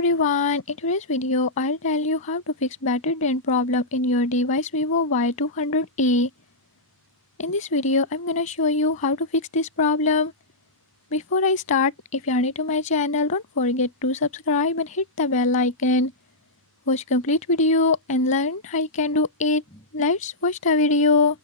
everyone, in today's video I'll tell you how to fix battery drain problem in your device Vivo Y200e. In this video I'm gonna show you how to fix this problem. Before I start, if you are new to my channel, don't forget to subscribe and hit the bell icon. Watch complete video and learn how you can do it. Let's watch the video.